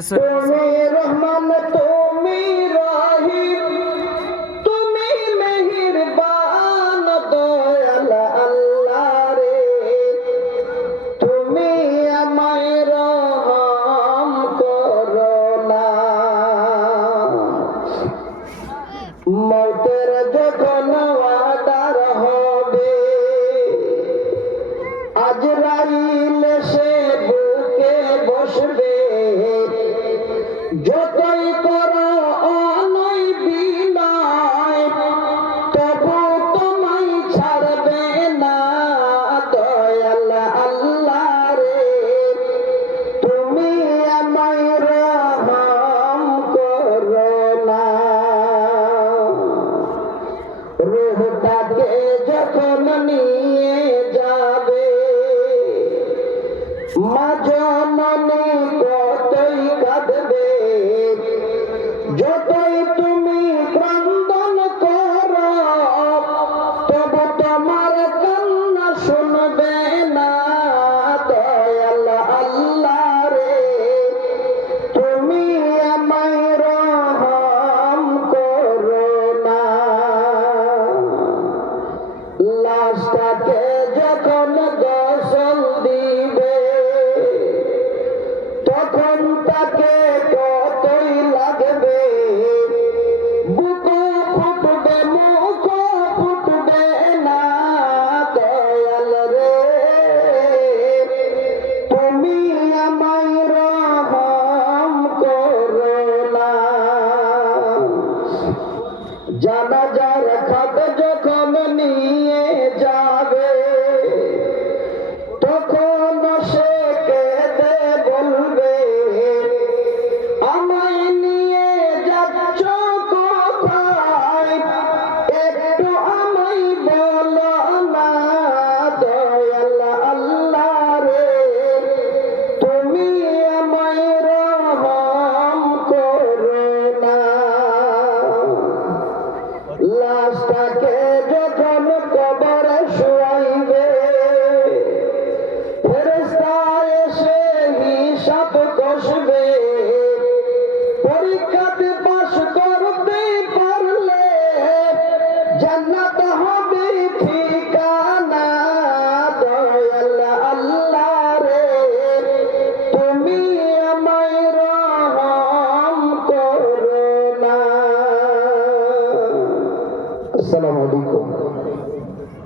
হয়েছে। তুমি রহমান, তুমি রহিম, তুমি মেহেরবান দয়াল আল্লাহ রে, তুমি আমায় রহম করো না। মৌতের যখন ওয়াদার হবে, আজরাইল সে বুকে বসবে, যতই করো অনয় বিনয়, তবু তোমায় ছাড়বে না দয়াল আল্লাহ রে, তুমি আমায় রহম করো না। রূহটাকে যখন নিয়ে যাবে, মা জননী কতই কাঁদবে, যতই তুমি ক্রন্দন করো, তবু তোমার কান্না শুনবে না দয়াল আল্লাহ রে, তুমি আমায় রহম করো না। লাশটাকে যখন গোসল দিবে, তখন তাকে কতই লাগবে, বুক ফুটবে মুখ ফুটবে না দয়াল রে, তুমি আমায় রহম করো না। জানাজার খাট যখন নিয়ে যাবে, তখন সে কেঁদে বলবে, আমায় নিয়ে যাচ্ছ কোথায়, একটু আমায় বলো না দয়াল আল্লাহ রে, তুমি আমায় রহম করো না। লাশটাকে যখন কবরে শোয়াইবে, ফেরেশতা এসে হিসাব কষবে, পরীক্ষাতে পাস করতে পারলে জান্নাত হবে ঠিকানা দয়াল আল্লাহ রে, তুমি আমায় রহম করো না। আসসালামু আলাইকুম।